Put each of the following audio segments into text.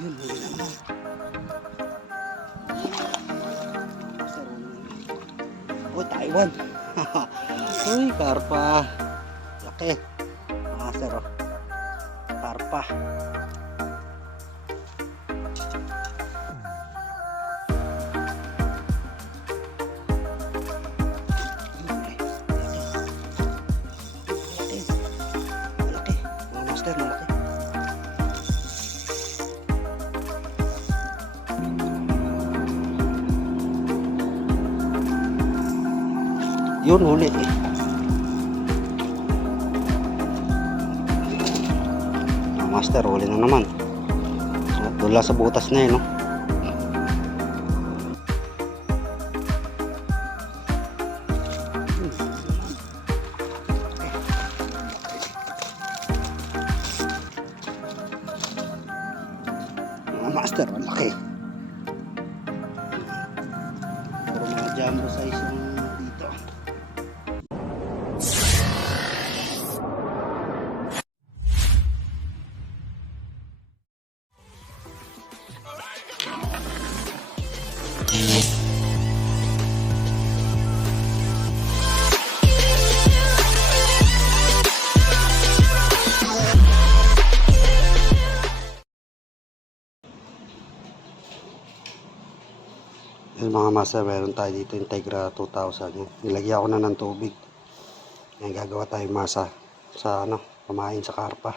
Yun, huli na naman. Oh, Taiwan. Uy, karpa. Laki. Mga sir, oh. Karpa. Malaki. Mga master, malaki. Yun, huli eh. Master, huli na naman. Dula sa butas na yun, no? Master, ang laki. Puro mga jumbo size yung dito. Yung mga master, meron tayo dito yung Tigra 2000. Nilagyan ko na ng tubig. Ngayon gagawa tayo masa sa ano, pamain sa karpa.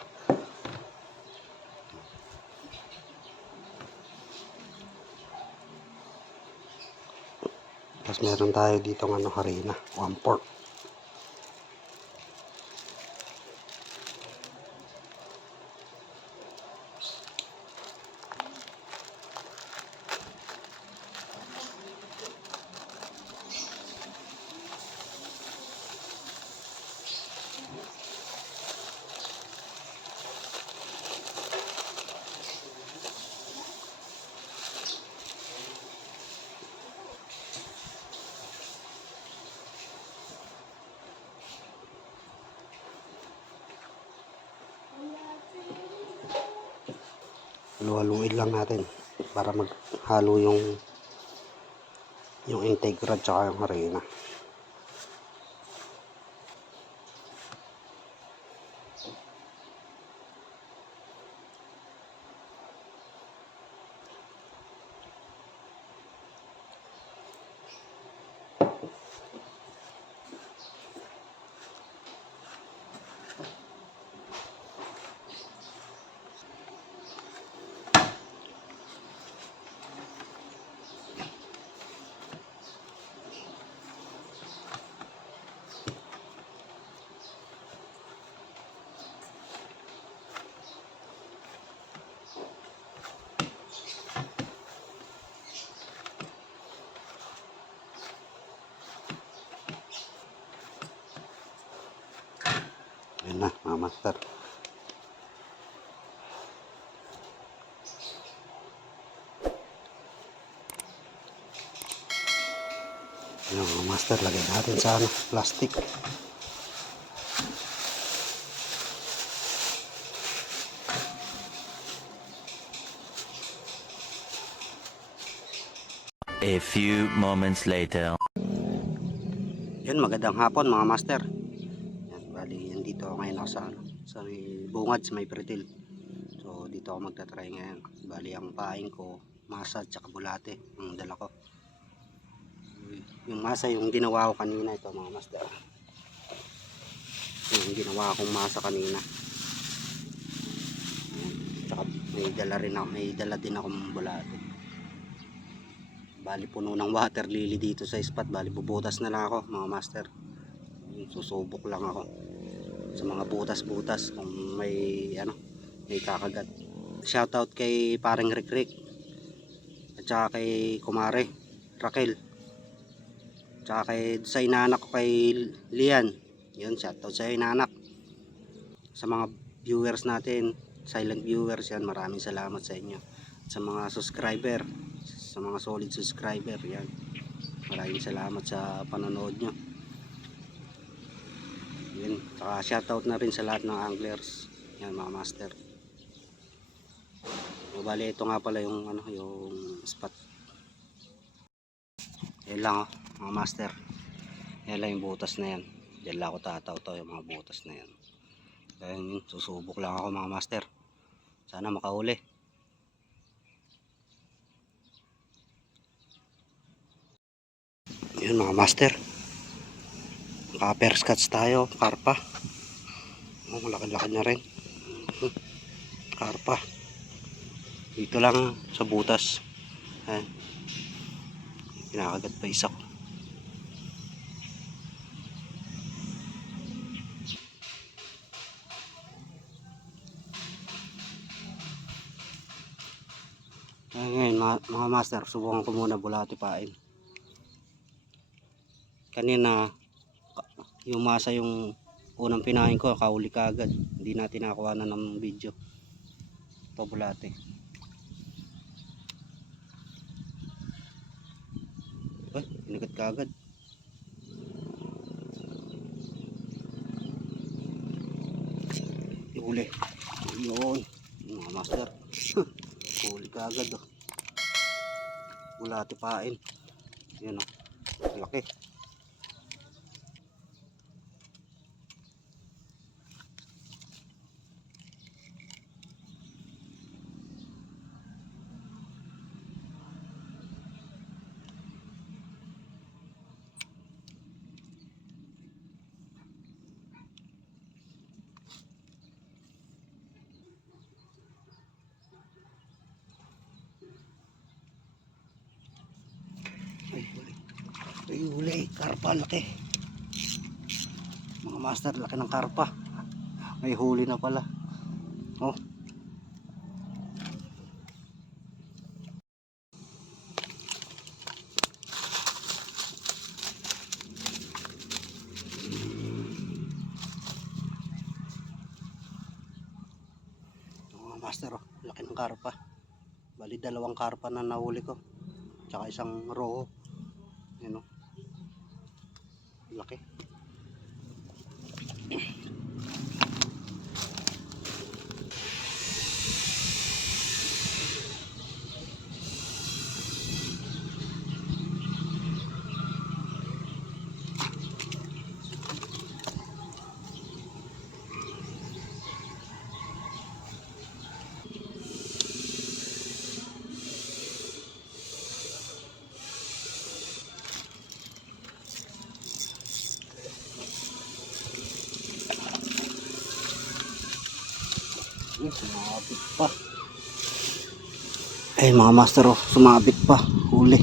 Tapos meron tayo dito ng ano, harina, 1/4. Haluin lang natin para maghalo yung Integra tsaka yung harina. Ayan na, mga master. Ayan mga master, lagay natin sa ano, plastic. A few moments later. Yan, magandang hapon mga master. Yan, bali yan dito ako ngayon ako sa ano, sa may bungad, sa may pretil. So dito ako magta-try ngayon. Bali ang paing ko, masa at saka bulate ang dala ko. Yung masa yung ginawa ko kanina, ito mga master. Yung ginawa kong masa kanina. Tsaka may dala din akong bulate. Bali puno ng water lily dito sa spot. Bali bubutas na lang ako mga master. Susubok lang ako sa mga butas-butas kung may ano, may kakagat. Shoutout kay pareng Rick at saka kay Kumare Raquel, tsaka kay sa inanak ko kay Lian. Yun, shoutout sa inanak. Sa mga viewers natin, silent viewers yan, maraming salamat sa inyo. At sa mga subscriber, sa mga solid subscriber yan, maraming salamat sa panonood nyo. Yun, saka shoutout na rin sa lahat ng anglers yan mga master. So, bali ito nga pala yung ano, yung spot. Yan lang oh, mga master. Yan lang yung butas na yan. Diyan lang ako tataw-taw yung mga butas na yan. Kaya yun, susubok lang ako mga master. Sana makahuli. Yun mga master. Copper scotch tayo, karpa. Oh, malaki-laki na rin. Karpa. Dito lang sa butas. Ayan. Kinakagat pa isa ko. Ngayon mga master, subukan ko muna bulati pain. Kanina yung masa yung unang pinain ko, kahuli kagad. Hindi natin nakuha na ng video. Ito bulati. Ay, pinagat kagad. Huli. Yun. Mga master. Huli kagad oh. Bulati pain. Yan oh. Laki. Ay, huli. Karpa, laki. Mga master, laki ng karpa. May huli na pala. Oh. Mga master, oh. Laki ng karpa. Bali, dalawang karpa na nahuli ko. Tsaka isang roho. Yan oh. Laki. Sumabit pa. Ay mga master oh, sumabit pa. Huli.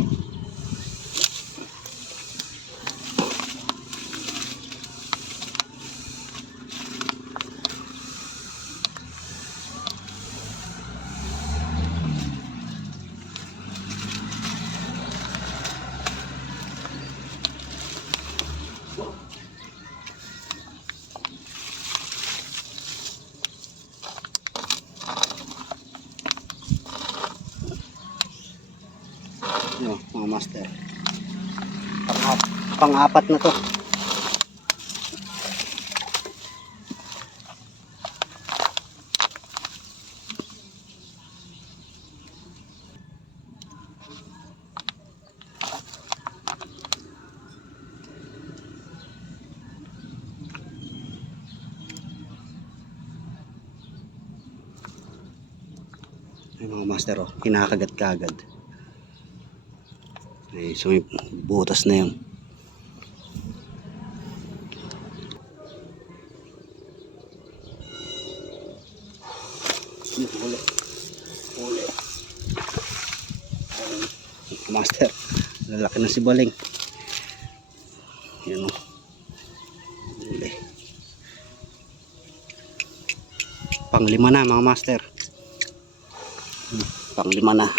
Yun, mga master. Pang-apat na to. Yung mga master oh, kinakagat kagad. Ay, so may butas na yun. Huli. Huli. Master, lalaki na si Baling. Yan o. Huli. Panglima na mga master. Panglima na.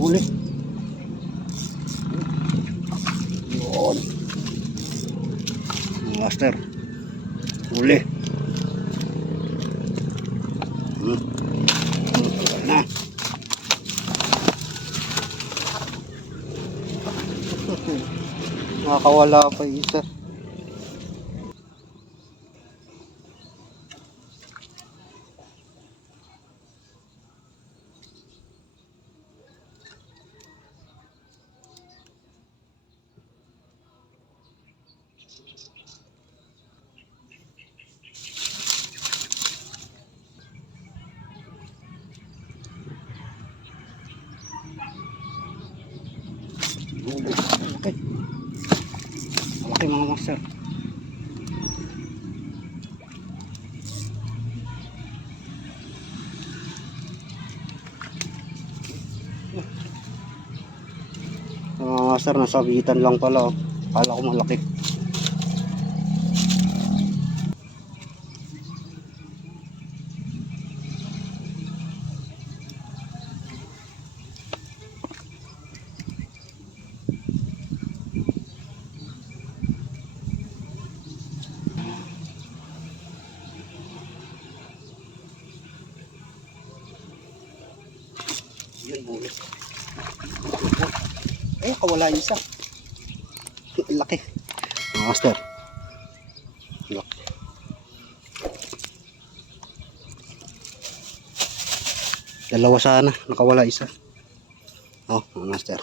Huli. Yun. Master. Huli. Tagal na. Nakakawala pa isa. Malaki. Malaki mga master. Mga master, nasabitan lang pala. Oh. Kala ko malaki. Yun, bulit. Eh, kawala isa. Laki. Mga master. Laki. Dalawa sana. Nakawala isa. Oh, mga master.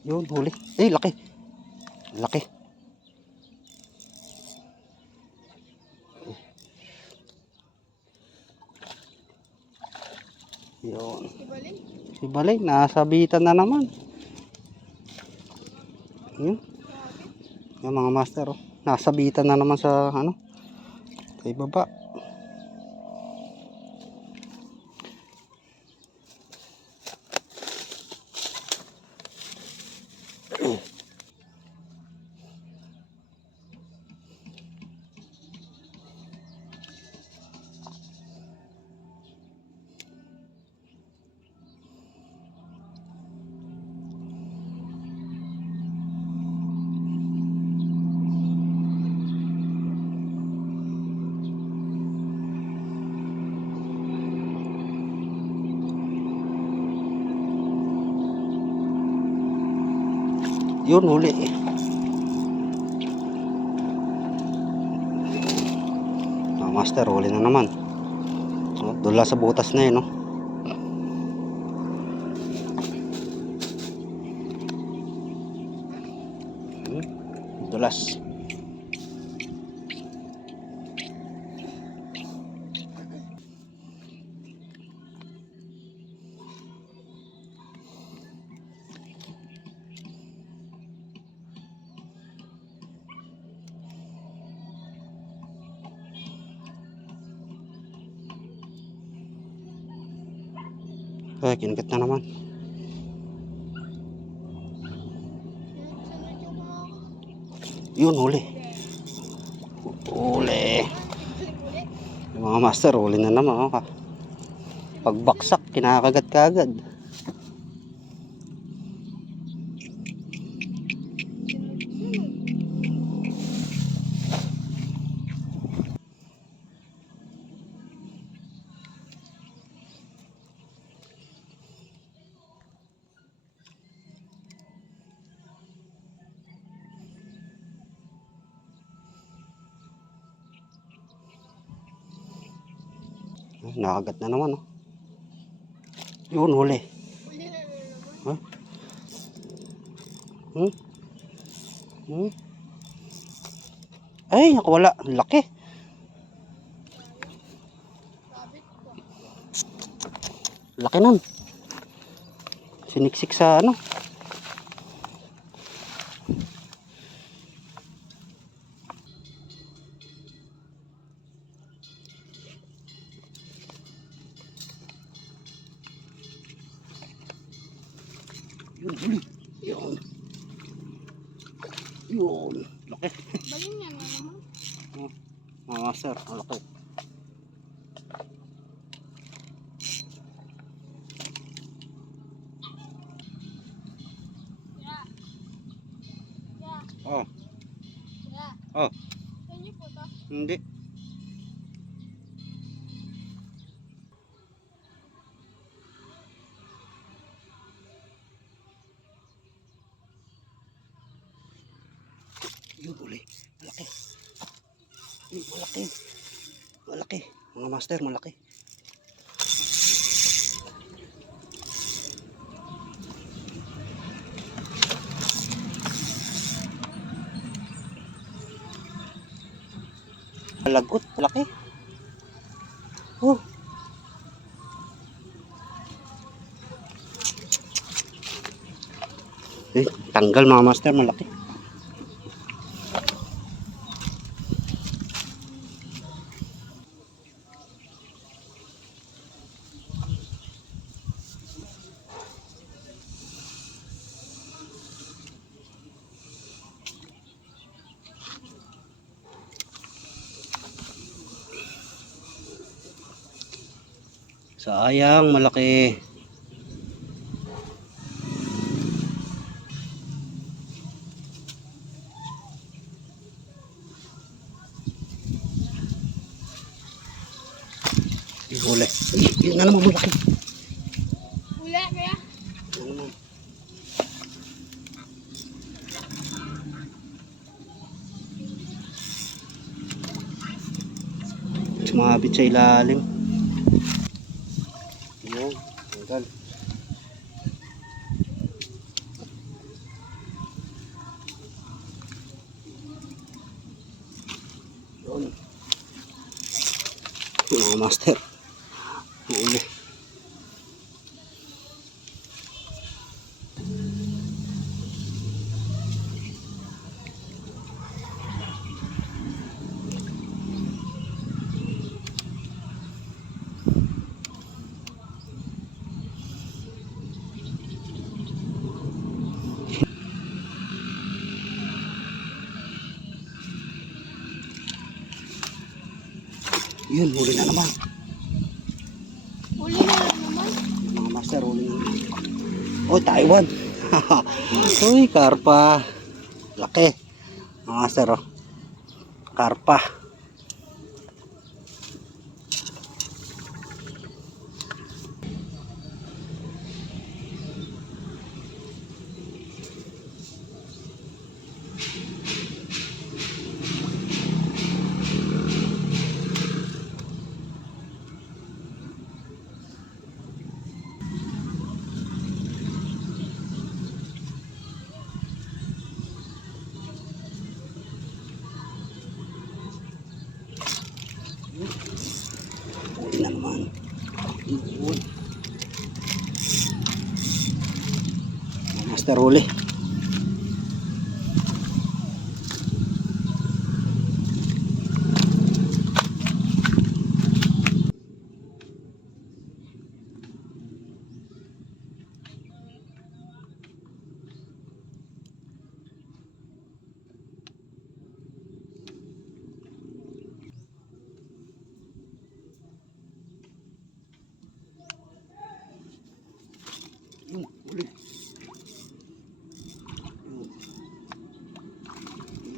Yun, huli. Eh, laki. Laki. Yun. Si Balay, nasabitan na naman. Yun. Yung mga master, oh. Nasabitan na naman sa, ano, sa ibaba. Yun, huli. Mga master, huli na naman. Oh, dula sa butas na yun, no? Dulas. Ay, kinakit na naman. Yun, huli. Huli. Yung mga master, huli na naman. Oh. Pagbaksak, kinakagat-kagad. Nakagat na naman. Oh. Yun, huli. Huh? Hmm? Hmm? Ay, nakawala. Laki. Laki nun. Siniksik sa ano. Yun, huli. Yun. Yun. Laki. Baling yan na naman. Mga master, ang laki. Yeah. Yeah. Oh, Yeah. oh, Can you photo? hindi. Yun, huli. Malaki. Yun, malaki. Malaki. Mga master, malaki. Lagot, laki. Oh. Tanggal mga master, malaki. Sayang, malaki. Yung huli. Yun na naman malaki. Uli kaya? Yun na naman. Sumabit sa ilalim. Yun, tanggal. Yun. Yung mga master. Huli. Yun, huli na naman. Uli na lang naman. Mga master, huli na naman. Oh, Taiwan. Uy, karpa. Laki. Mga master, oh. Karpa. Huli na naman. Yun. Mga master, huli. Yun, huli.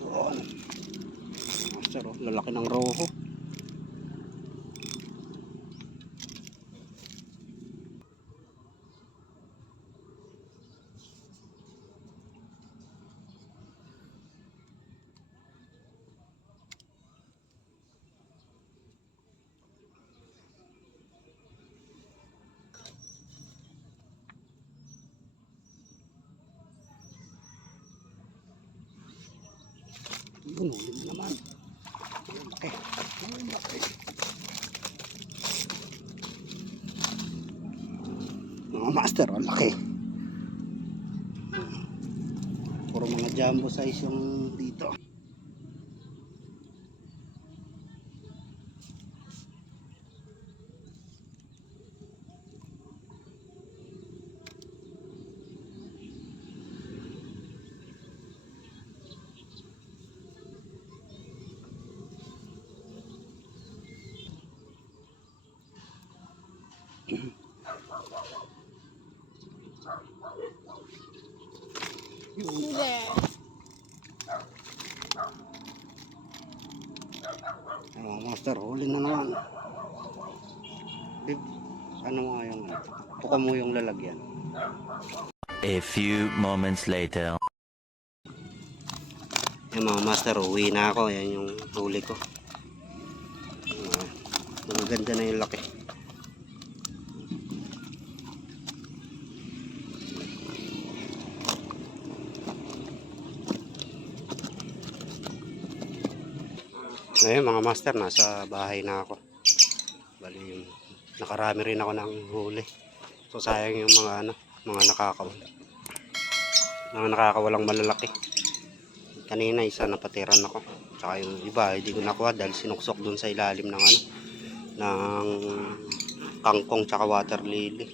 Yun. Master, oh, lalaki ng roho. Yun, huli na naman. Yun, laki. Yun, laki. Mga master, ang laki. Puro mga jumbo size yung dito. Huli. Ay, mga master, huli na naman. Bib, ano nga yung, puka mo yung lalagyan. A few moments later. Yung mga master, uwi na ako. Yan yung huli ko. Maganda na yung laki. Ngayon mga master, nasa bahay na ako. Bali yung nakarami rin ako ng huli. So sayang yung mga nakakawalang malalaki. Kanina isa napatiran ako. Tsaka yung iba hindi ko nakuha dahil sinuksok dun sa ilalim ng ng kangkong tsaka water lily.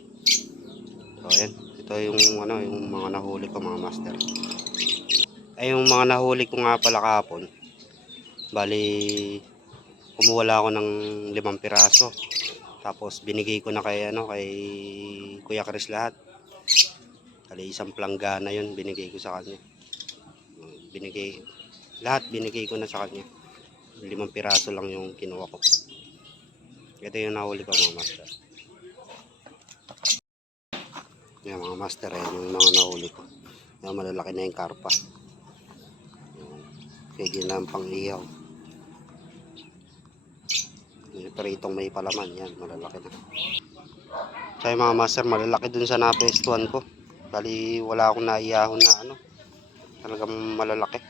So ayan, ito yung yung mga nahuli ko mga master. Ay yung mga nahuli ko nga pala kahapon. Bali kumuha ako ng 5 piraso. Tapos binigay ko na kay kay Kuya Chris lahat. Bali isang planggana yun binigay ko sa kanya. Binigay ko na sa kanya. 5 piraso lang yung kinuha ko. Ito yung nahuli ko mga master. Yan mga master, yung mga nahuli ko. Yung malalaki na yung karpa. Pwede na pang ihaw. Pero itong may palaman, yan, malalaki na. Kaya mga master, malalaki dun sa napestuhan ko. Bali, wala akong naiyahon na talagang malalaki.